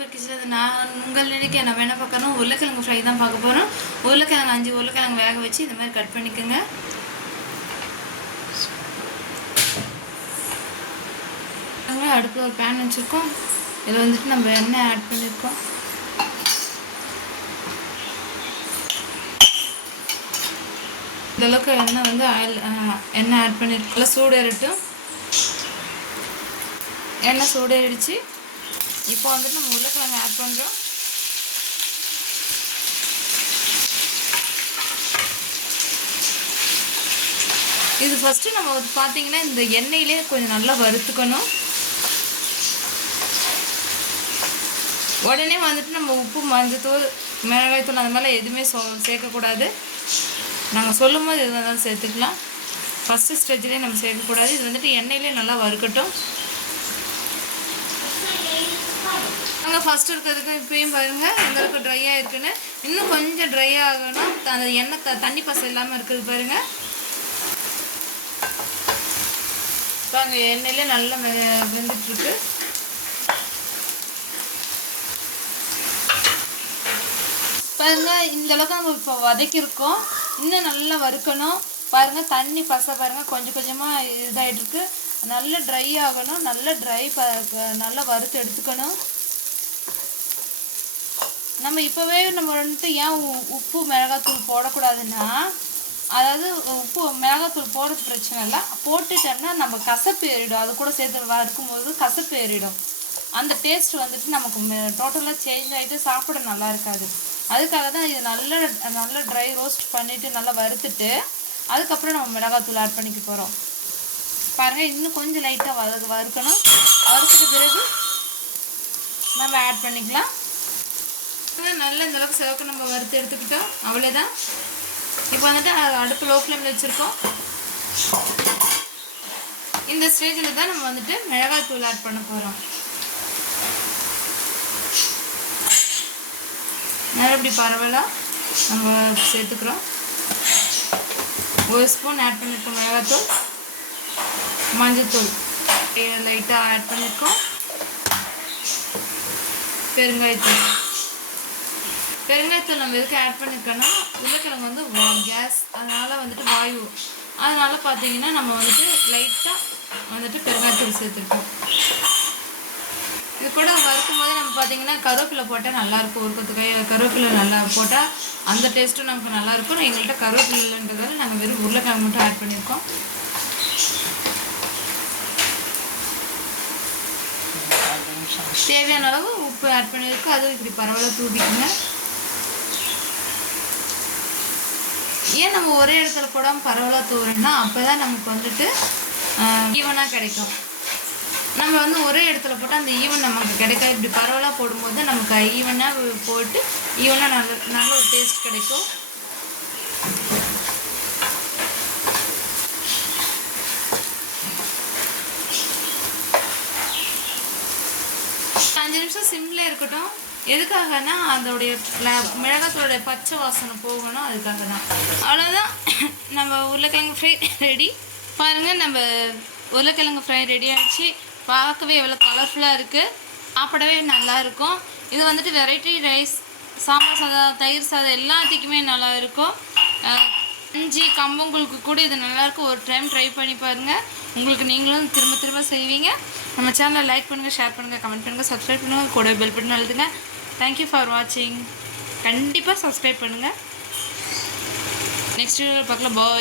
Super kitchen. நான் உங்கள் நினைக்க நம்ம என்ன பார்க்கணும், உருளைக்கிழங்கு ஃப்ரை தான் பார்க்க போகிறோம். உருளைக்கிழங்கு 5 உருளைக்கிழங்கு வேக வச்சு இந்த மாதிரி கட் பண்ணிக்கோங்க. அடுப்பில் ஒரு பேன் வச்சுருக்கோம். இதில் வந்துட்டு நம்ம எண்ணெய் ஆட் பண்ணியிருக்கோம். இந்தளவுக்கு எண்ணெய் வந்து எண்ணெய் ஆட் பண்ணியிருக்கோம். சூடேறிட்டும். எண்ணெய் சூடேறிடுச்சு. இப்போ வந்துட்டு நம்ம உருளைக்கிழங்கு ஆட் பண்ணுறோம். இது ஃபஸ்ட்டு நம்ம பார்த்தீங்கன்னா இந்த எண்ணெயிலே கொஞ்சம் நல்லா வறுத்துக்கணும். உடனே வந்துட்டு நம்ம உப்பு, மஞ்சத்தூள், மிளகாய்த்தூள் அந்த மாதிரிலாம் எதுவுமே சேர்க்கக்கூடாது. நாங்கள் சொல்லும் போது எது வேணாலும் சேர்த்துக்கலாம். ஃபஸ்ட்டு ஸ்டேஜ்லேயே நம்ம சேர்க்கக்கூடாது. இது வந்துட்டு எண்ணெயிலே நல்லா வறுக்கட்டும். நாங்கள் ஃபஸ்ட்டு இருக்கிறதுக்கு இப்போயும் பாருங்கள் எங்களுக்கு ட்ரையாக இருக்குன்னு. இன்னும் கொஞ்சம் ட்ரை ஆகணும். அந்த எண்ணெய் தண்ணி பசை இல்லாமல் இருக்குது பாருங்கள். பாருங்கள் எண்ணெயிலே நல்லா வெந்துட்டுருக்கு. பாருங்கள் இந்தளவுக்கு நம்ம இப்போ வதக்கியிருக்கோம். இன்னும் நல்லா வறுக்கணும். பாருங்கள் தண்ணி பசை பாருங்கள் கொஞ்சம் கொஞ்சமாக இதாகிட்டுருக்கு. நல்லா ட்ரை ஆகணும். நல்லா நல்லா வறுத்து எடுத்துக்கணும். நம்ம இப்போவே நம்ம வந்துட்டு ஏன் உப்பு மிளகாத்தூள் போடக்கூடாதுன்னா, அதாவது உப்பு மிளகாத்தூள் போடுறது பிரச்சனை இல்லை, போட்டுட்டோம்னா நம்ம கசப்பு ஏறிடும். அது கூட சேர்த்து வறுக்கும்போது கசப்பு ஏறிடும். அந்த டேஸ்ட் வந்துட்டு நமக்கு டோட்டலாக சேஞ்ச் ஆகிட்டு சாப்பிட நல்லா இருக்காது. அதுக்காக தான் இது நல்லா ட்ரை ரோஸ்ட் பண்ணிவிட்டு நல்லா வறுத்துட்டு அதுக்கப்புறம் நம்ம மிளகாத்தூள் ஆட் பண்ணிக்க போகிறோம். பாருங்கள் இன்னும் கொஞ்சம் லைட்டாக வறுக்கணும். வறுத்துட்ட பிறகு நம்ம ஆட் பண்ணிக்கலாம். நல்லா இந்தளவுக்கு சிவக்க நம்ம வறுத்து எடுத்துக்கிட்டோம். அவ்வளோதான். இப்போ வந்துட்டு அடுப்பு லோ ஃப்ளேமில் வச்சுருக்கோம். இந்த ஸ்டேஜில் தான் நம்ம வந்துட்டு மிளகாய்த்தூள் ஆட் பண்ண போகிறோம். நல்லா இப்படி பரவலாக நம்ம சேர்த்துக்கிறோம். 1 ஸ்பூன் ஆட் பண்ணியிருக்கோம் மிளகாய்த்தூள். மஞ்சள்தூள் லைட்டாக ஆட் பண்ணியிருக்கோம். பெருங்காயத்தூள் நம்ம எதுக்கு ஆட் பண்ணியிருக்கோன்னா, உருளைக்கிழங்கு வந்து கேஸ், அதனால் வந்துட்டு வாயு, அதனால் பார்த்தீங்கன்னா நம்ம வந்துட்டு லைட்டாக வந்துட்டு பெருங்காயத்தூள் சேர்த்துருக்கோம். இது கூட வறுக்கும் போது நம்ம பார்த்தீங்கன்னா கருவேப்பிலை போட்டால் நல்லாயிருக்கும். ஒரு கொத்து கருவேப்பிலை நல்லா போட்டால் அந்த டேஸ்ட்டும் நமக்கு நல்லாயிருக்கும். எங்கள்கிட்ட கருவேப்பிலை இல்லைன்றதால நாங்கள் வெறும் உருளைக்கிழங்கு மட்டும் ஆட் பண்ணியிருக்கோம். தேவையான அளவு உப்பு ஆட் பண்ணியிருக்கோம். அதுவும் இப்படி பரவாயில்ல தூட்டிக்குங்க. ஏன் நம்ம ஒரே இடத்துல போடாமல் பரவாயில்ல தூவுறோம்னா அப்போ தான் நமக்கு வந்துட்டு ஈவனாக கிடைக்கும். நம்ம வந்து ஒரே இடத்துல போட்டால் அந்த ஈவன் நமக்கு கிடைக்காது. இப்படி பரவாயில்ல போடும்போது நமக்கு ஈவனாக போட்டு ஈவனாக நல்ல ஒரு டேஸ்ட் கிடைக்கும். அஞ்சு நிமிஷம் சிம்லே இருக்கட்டும். எதுக்காகனா அதோடைய மிளகாத்தோடைய பச்சை வாசனை போகணும். அதுக்காக தான். அவ்வளோதான். நம்ம உருளைக்கிழங்கு ஃப்ரை ரெடி. பாருங்கள் நம்ம உருளைக்கிழங்கு ஃப்ரை ரெடி ஆகிடுச்சு. பார்க்கவே எவ்வளோ கலர்ஃபுல்லாக இருக்குது. சாப்பிடவே நல்லாயிருக்கும். இது வந்துட்டு வெரைட்டி ரைஸ், சாம்பார் சாதம், தயிர் சாதம் எல்லாத்துக்குமே நல்லா இருக்கும். கஞ்சி கம்பங்களுக்கு கூட இது நல்லாயிருக்கும். ஒரு டைம் ட்ரை பண்ணி பாருங்கள். உங்களுக்கு நீங்களும் திரும்ப திரும்ப செய்வீங்க. நம்ம சேனலை லைக் பண்ணுங்கள், ஷேர் பண்ணுங்கள், கமெண்ட் பண்ணுங்கள், சப்ஸ்கிரைப் பண்ணுங்கள், கூட பெல் பட்டன் அழுத்துங்க. தேங்க்யூ ஃபார் வாட்சிங். கண்டிப்பாக சப்ஸ்கிரைப் பண்ணுங்கள். நெக்ஸ்ட் வீடியோவில் பார்க்கலாம். பாய்.